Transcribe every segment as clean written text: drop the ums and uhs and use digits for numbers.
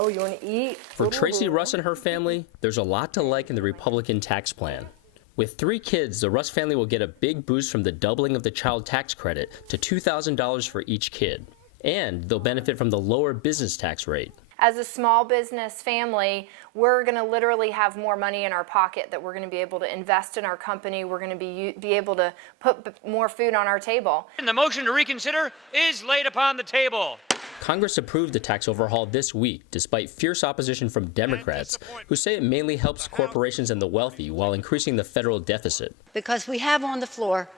Oh, you want to eat? For Tracy Russ and her family, there's a lot to like in the Republican tax plan. With 3 kids, the Russ family will get a big boost from the doubling of the child tax credit to $2,000 for each kid. And they'll benefit from the lower business tax rate. As a small business family, we're going to literally have more money in our pocket that we're going to be able to invest in our company. We're going to be able to put more food on our table. And the motion to reconsider is laid upon the table. Congress approved the tax overhaul this week, despite fierce opposition from Democrats, who say it mainly helps corporations and the wealthy while increasing the federal deficit. Because we have on the floor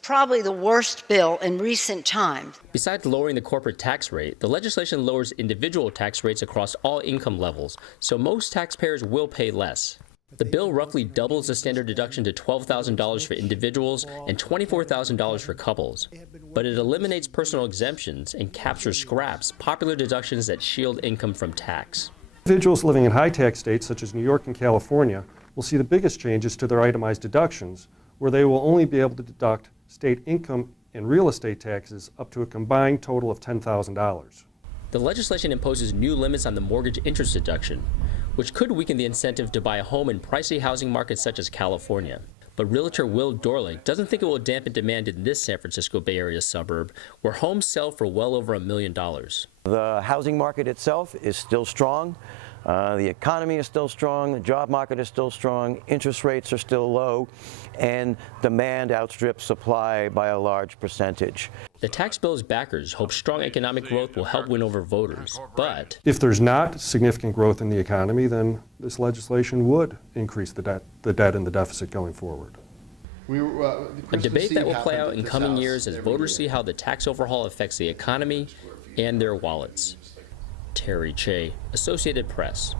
probably the worst bill in recent times. Besides lowering the corporate tax rate, the legislation lowers individual tax rates across all income levels, so most taxpayers will pay less. The bill roughly doubles the standard deduction to $12,000 for individuals and $24,000 for couples. But it eliminates personal exemptions and captures scraps, popular deductions that shield income from tax. Individuals living in high-tax states such as New York and California will see the biggest changes to their itemized deductions, where they will only be able to deduct state income and real estate taxes up to a combined total of $10,000. The legislation imposes new limits on the mortgage interest deduction, which could weaken the incentive to buy a home in pricey housing markets such as California. But realtor Will DOERLICH doesn't think it will dampen demand in this San Francisco Bay Area suburb, where homes sell for well over $1 million. The housing market itself is still strong. The economy is still strong, the job market is still strong, interest rates are still low, and demand outstrips supply by a large percentage. The tax bill's backers hope strong economic growth will help win over voters, but if there's not significant growth in the economy, then this legislation would increase the debt and the deficit going forward. A debate that will play out in coming years as voters see how the tax overhaul affects the economy and their wallets. Terry Che, Associated Press.